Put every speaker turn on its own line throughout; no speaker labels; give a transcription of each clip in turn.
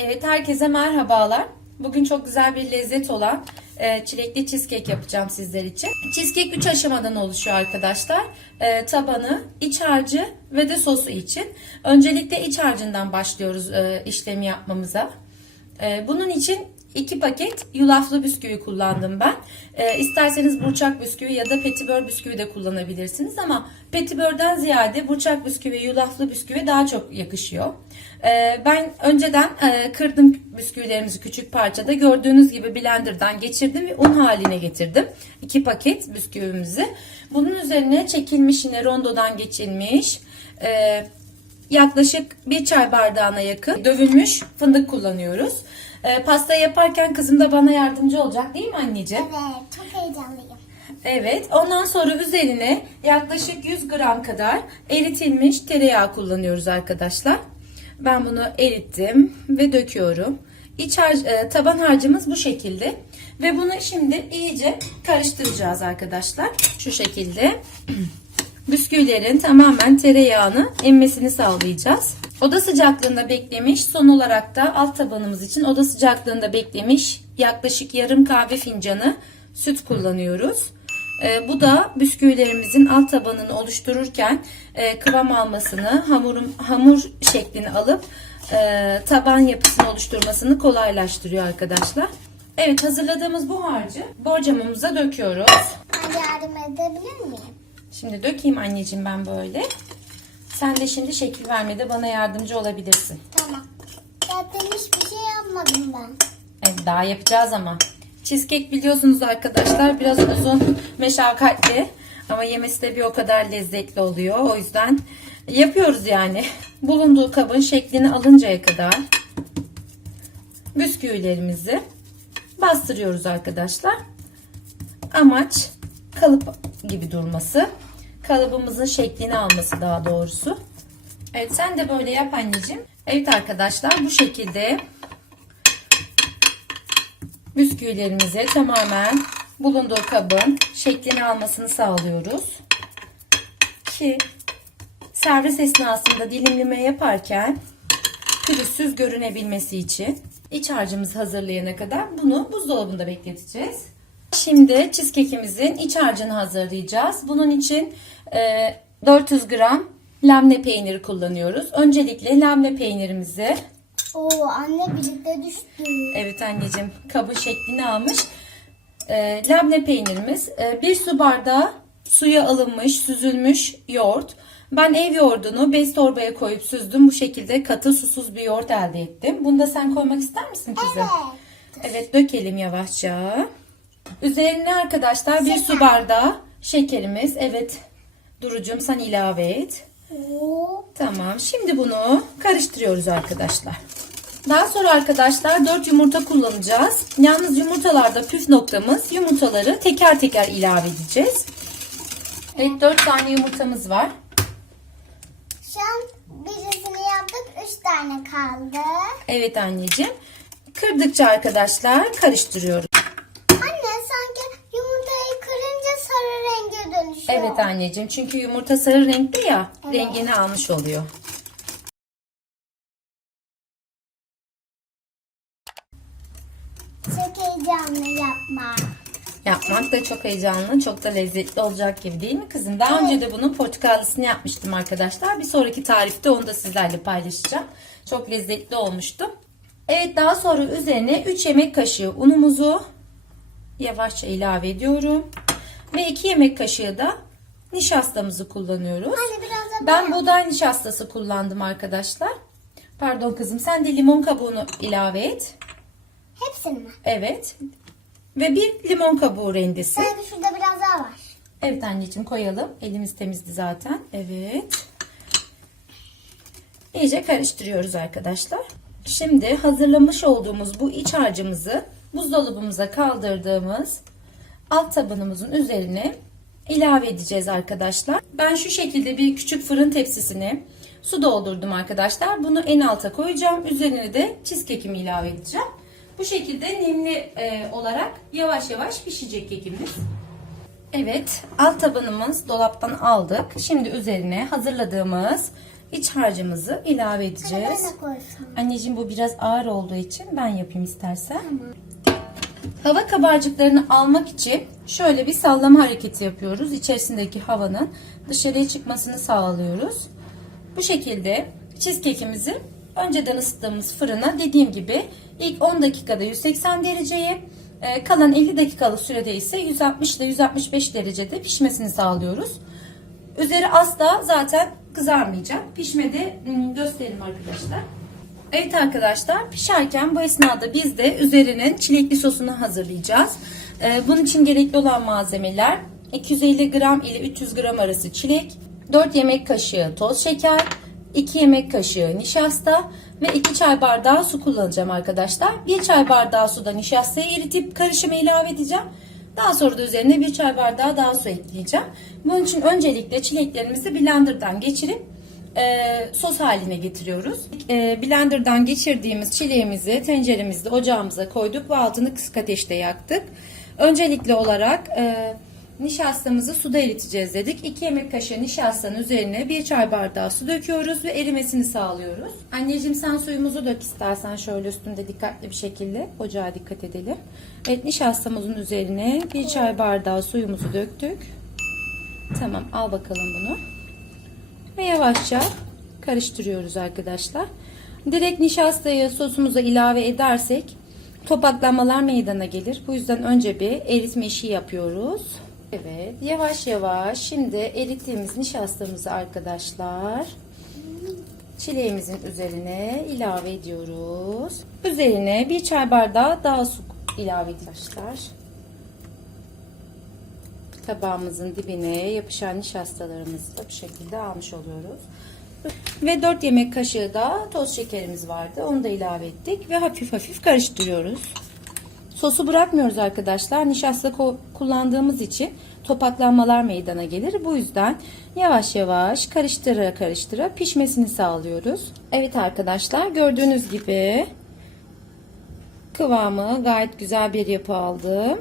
Evet herkese merhabalar. Bugün çok güzel bir lezzet olan e, çilekli cheesecake yapacağım sizler için. Cheesecake 3 aşamadan oluşuyor arkadaşlar. E, tabanı, iç harcı ve de sosu için. Öncelikle iç harcından başlıyoruz e, işlemi yapmamıza. E, bunun için 2 paket yulaflı bisküvi kullandım ben. E, isterseniz burçak bisküvi ya da petibör bisküvi de kullanabilirsiniz ama petibörden ziyade burçak bisküvi, yulaflı bisküvi daha çok yakışıyor. E, ben önceden e, kırdım bisküvilerimizi küçük parçada. Gördüğünüz gibi blenderdan geçirdim ve un haline getirdim. 2 paket bisküvimizi. Bunun üzerine çekilmiş yine rondodan geçilmiş e, yaklaşık bir çay bardağına yakın dövülmüş fındık kullanıyoruz. E, pasta yaparken kızım da bana yardımcı olacak değil mi anneciğim?
Evet, çok heyecanlıyım.
Evet. Ondan sonra üzerine yaklaşık 100 gram kadar eritilmiş tereyağı kullanıyoruz arkadaşlar. Ben bunu erittim ve döküyorum. İç harc, e, taban harcımız bu şekilde. Ve bunu şimdi iyice karıştıracağız arkadaşlar. Şu şekilde. Bisküvilerin tamamen tereyağını emmesini sağlayacağız. Oda sıcaklığında beklemiş. Son olarak da alt tabanımız için oda sıcaklığında beklemiş yaklaşık yarım kahve fincanı süt kullanıyoruz. Ee, bu da bisküvilerimizin alt tabanını oluştururken e, kıvam almasını, hamurum, hamur şeklini alıp e, taban yapısını oluşturmasını kolaylaştırıyor arkadaşlar. Evet hazırladığımız bu harcı borcamımıza döküyoruz.
Ben yardım edebilir miyim?
Şimdi dökeyim anneciğim ben böyle. Sen de şimdi şekil vermede bana yardımcı olabilirsin.
Tamam. Zaten hiçbir şey yapmadım ben.
Evet, daha yapacağız ama. Cheesecake biliyorsunuz arkadaşlar biraz uzun, meşakkatli ama yemesi de bir o kadar lezzetli oluyor. O yüzden yapıyoruz yani. Bulunduğu kabın şeklini alıncaya kadar bisküvilerimizi bastırıyoruz arkadaşlar. Amaç kalıp gibi durması. Kalıbımızın şeklini alması daha doğrusu. Evet sen de böyle yap anneciğim. Evet arkadaşlar bu şekilde bisküvilerimizi tamamen bulunduğu kabın şeklini almasını sağlıyoruz. Ki servis esnasında dilimleme yaparken pürüzsüz görünebilmesi için iç harcımızı hazırlayana kadar bunu buzdolabında bekleteceğiz. Şimdi cheesecake'imizin iç harcını hazırlayacağız. Bunun için e, 400 gram lamne peyniri kullanıyoruz. Öncelikle lamne peynirimizi
Oo anne birlikte düştü.
Evet anneciğim kabı şeklini almış. Labne peynirimiz. Ee, bir su bardağı suya alınmış, süzülmüş yoğurt. Ben ev yoğurdunu bez torbaya koyup süzdüm. Bu şekilde katı susuz bir yoğurt elde ettim. Bunu da sen koymak ister misin kızım?
Evet.
Evet dökelim yavaşça. Üzerine arkadaşlar bir su bardağı şekerimiz. Evet Durucum sen ilave et. Tamam. Şimdi bunu karıştırıyoruz arkadaşlar. Daha sonra arkadaşlar 4 yumurta kullanacağız. Yalnız yumurtalarda püf noktamız yumurtaları teker teker ilave edeceğiz. Evet 4 tane yumurtamız var.
Şu an birisini yaptık. Üç tane kaldı.
Evet anneciğim. Kırdıkça arkadaşlar karıştırıyoruz.
Anne sanki yumurtayı kırınca sarı renge dönüşüyor.
Evet anneciğim çünkü yumurta sarı renkli ya rengini almış oluyor.
Çok heyecanlı yapma.
Yapmak da çok heyecanlı, çok da lezzetli olacak gibi değil mi kızım? Daha önce de bunun portakallısını yapmıştım arkadaşlar. Bir sonraki tarifte onu da sizlerle paylaşacağım. Çok lezzetli olmuştu. Evet daha sonra üzerine 3 yemek kaşığı unumuzu yavaşça ilave ediyorum. Ve 2 yemek kaşığı da nişastamızı kullanıyoruz.
Anne biraz da
Ben buğday nişastası kullandım arkadaşlar. Pardon kızım sen de limon kabuğunu ilave et.
Hepsini mi?
Evet. Ve bir limon kabuğu rendesi.
Sanki şurada biraz daha var.
Evet anneciğim koyalım. Elimiz temizdi zaten. Evet. İyice karıştırıyoruz arkadaşlar. Şimdi hazırlamış olduğumuz bu iç harcımızı buzdolabımıza kaldırdığımız alt tabanımızın üzerine ilave edeceğiz arkadaşlar. Ben şu şekilde bir küçük fırın tepsisine su doldurdum arkadaşlar. Bunu en alta koyacağım. Üzerine de cheesecake'imi ilave edeceğim. Bu şekilde nemli e, olarak yavaş yavaş pişecek kekimiz. Evet, alt tabanımız dolaptan aldık. Şimdi üzerine hazırladığımız iç harcımızı ilave edeceğiz. Anneciğim bu biraz ağır olduğu için ben yapayım istersen. Hava kabarcıklarını almak için şöyle bir sallama hareketi yapıyoruz. İçerisindeki havanın dışarıya çıkmasını sağlıyoruz. Bu şekilde cheesecake'imizi önceden ısıttığımız fırına dediğim gibi ilk 10 dakikada 180 dereceye e, kalan 50 dakikalık sürede ise 160 ile 165 derecede pişmesini sağlıyoruz. Üzeri asla zaten kızarmayacak. Pişmede hmm, gösterelim arkadaşlar. Evet arkadaşlar pişerken bu esnada biz de üzerinin çilekli sosunu hazırlayacağız. Ee, bunun için gerekli olan malzemeler 250 gram ile 300 gram arası çilek, 4 yemek kaşığı toz şeker, 2 yemek kaşığı nişasta ve 2 çay bardağı su kullanacağım arkadaşlar. 1 çay bardağı suda nişastayı eritip karışıma ilave edeceğim. Daha sonra da üzerine 1 çay bardağı daha su ekleyeceğim. Bunun için öncelikle çileklerimizi blenderdan geçirip e, sos haline getiriyoruz. E, blenderdan geçirdiğimiz çileğimizi tenceremizde ocağımıza koyduk ve altını kısık ateşte yaktık. Öncelikli olarak e, nişastamızı suda eriteceğiz dedik. 2 yemek kaşığı nişastanın üzerine 1 çay bardağı su döküyoruz ve erimesini sağlıyoruz. Anneciğim sen suyumuzu dök istersen şöyle üstünde dikkatli bir şekilde ocağa dikkat edelim. Evet nişastamızın üzerine 1 çay bardağı suyumuzu döktük. Tamam al bakalım bunu ve yavaşça karıştırıyoruz arkadaşlar. Direkt nişastayı sosumuza ilave edersek topaklanmalar meydana gelir. Bu yüzden önce bir eritme işi yapıyoruz. Evet yavaş yavaş şimdi erittiğimiz nişastamızı arkadaşlar çileğimizin üzerine ilave ediyoruz. Üzerine bir çay bardağı daha su ilave ediyoruz. arkadaşlar. Tabağımızın dibine yapışan nişastalarımızı da bu şekilde almış oluyoruz. Ve 4 yemek kaşığı da toz şekerimiz vardı. Onu da ilave ettik ve hafif hafif karıştırıyoruz. Sosu bırakmıyoruz arkadaşlar. Nişasta kullandığımız için topaklanmalar meydana gelir. Bu yüzden yavaş yavaş karıştıra karıştıra pişmesini sağlıyoruz. Evet arkadaşlar gördüğünüz gibi kıvamı gayet güzel bir yapı aldı.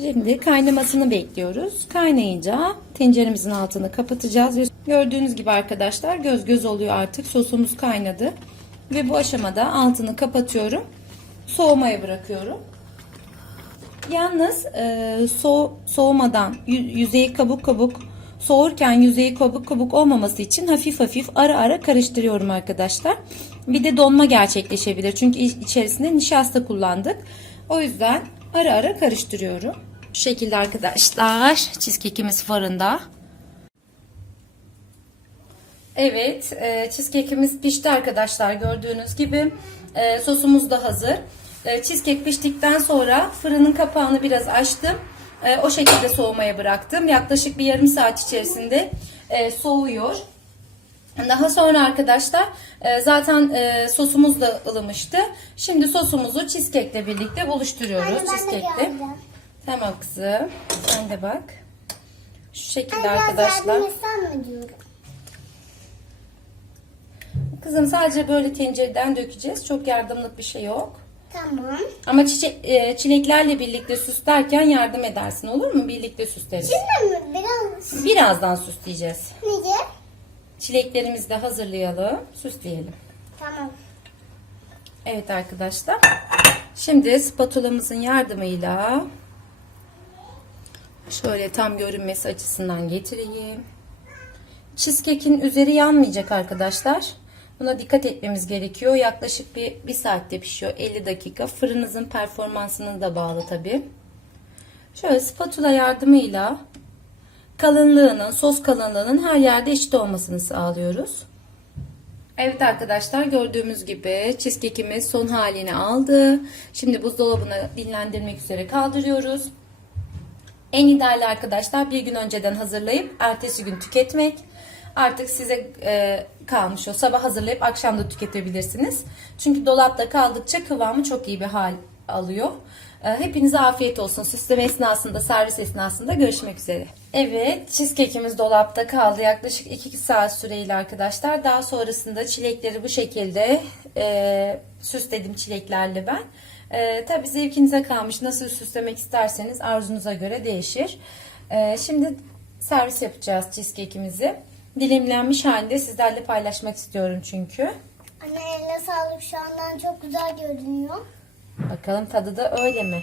Şimdi kaynamasını bekliyoruz. Kaynayınca tenceremizin altını kapatacağız. Gördüğünüz gibi arkadaşlar göz göz oluyor artık. Sosumuz kaynadı. Ve bu aşamada altını kapatıyorum. Soğumaya bırakıyorum. Yalnız e, so soğumadan yü- yüzeyi kabuk kabuk soğurken yüzeyi kabuk kabuk olmaması için hafif hafif ara ara karıştırıyorum arkadaşlar. Bir de donma gerçekleşebilir. Çünkü iç- içerisinde nişasta kullandık. O yüzden ara ara karıştırıyorum. Bu şekilde arkadaşlar cheesecake'imiz fırında. Evet, e, cheesecake'imiz pişti arkadaşlar gördüğünüz gibi. E, sosumuz da hazır. E, cheesecake piştikten sonra fırının kapağını biraz açtım. E, o şekilde soğumaya bıraktım. Yaklaşık bir yarım saat içerisinde e, soğuyor. Daha sonra arkadaşlar e, zaten e, sosumuz da ılımıştı. Şimdi sosumuzu cheesecake ile birlikte buluşturuyoruz. Cheesecake'le.
geldim.
Tamam kızım. Sen de bak. Şu şekilde
biraz
arkadaşlar. Kızım sadece böyle tencereden dökeceğiz. Çok yardımlık bir şey yok.
Tamam.
Ama çiçek, e, çileklerle birlikte süslerken yardım edersin olur mu? Birlikte süsleriz.
Şimdi mi? Biraz
Birazdan süsleyeceğiz.
nice?
Çileklerimizi de hazırlayalım. Süsleyelim.
Tamam.
Evet arkadaşlar. Şimdi spatulamızın yardımıyla şöyle tam görünmesi açısından getireyim. Cheesecake'in üzeri yanmayacak arkadaşlar. Buna dikkat etmemiz gerekiyor. Yaklaşık bir, bir saatte pişiyor. 50 dakika. Fırınızın performansına da bağlı tabi. Şöyle spatula yardımıyla kalınlığının, sos kalınlığının her yerde eşit olmasını sağlıyoruz. Evet arkadaşlar gördüğümüz gibi cheesecake'imiz son halini aldı. Şimdi buzdolabına dinlendirmek üzere kaldırıyoruz. En ideali arkadaşlar bir gün önceden hazırlayıp ertesi gün tüketmek. Artık size e, kalmış o. Sabah hazırlayıp akşam da tüketebilirsiniz. Çünkü dolapta kaldıkça kıvamı çok iyi bir hal alıyor. E, hepinize afiyet olsun. Süsleme esnasında, servis esnasında görüşmek üzere. Evet, cheesecake'imiz dolapta kaldı. Yaklaşık 2 saat süreyle arkadaşlar. Daha sonrasında çilekleri bu şekilde e, süsledim çileklerle ben. E, tabii zevkinize kalmış. Nasıl süslemek isterseniz arzunuza göre değişir. E, şimdi servis yapacağız cheesecake'imizi. Dilimlenmiş halinde sizlerle paylaşmak istiyorum çünkü.
Anne eline sağlık şu andan çok güzel görünüyor.
Bakalım tadı da öyle mi?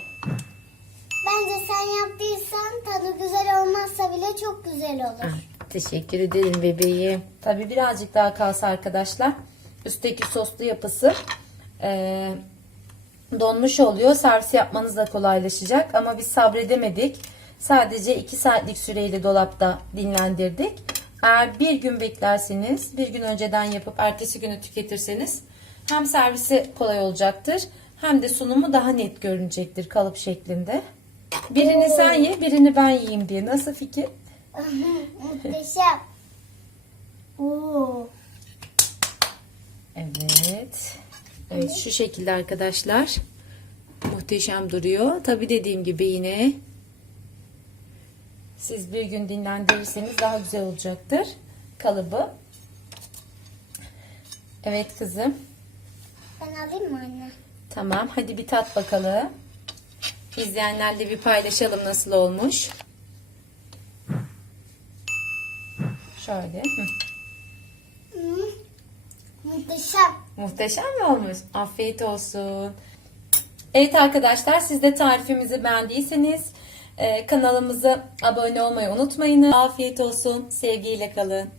Bence sen yaptıysan tadı güzel olmazsa bile çok güzel olur.
Ah, Teşekkür ederim bebeğim. Tabii birazcık daha kalsa arkadaşlar. Üstteki soslu yapısı eee, donmuş oluyor. Servis yapmanız da kolaylaşacak. Ama biz sabredemedik. Sadece 2 saatlik süreyle dolapta dinlendirdik. Eğer bir gün beklerseniz, bir gün önceden yapıp ertesi günü tüketirseniz hem servisi kolay olacaktır hem de sunumu daha net görünecektir kalıp şeklinde. Birini sen ye, birini ben yiyeyim diye. Nasıl fikir?
Muhteşem. Oo.
Evet. Evet şu şekilde arkadaşlar. Muhteşem duruyor. Tabi dediğim gibi yine siz bir gün dinlendirirseniz daha güzel olacaktır. Kalıbı. Evet kızım.
Ben alayım mı anne?
Tamam hadi bir tat bakalım. İzleyenlerle bir paylaşalım nasıl olmuş. Şöyle. Hı.
Muhteşem.
Muhteşem mi olmuş? Afiyet olsun. Evet arkadaşlar siz de tarifimizi beğendiyseniz e, kanalımıza abone olmayı unutmayın. Afiyet olsun. Sevgiyle kalın.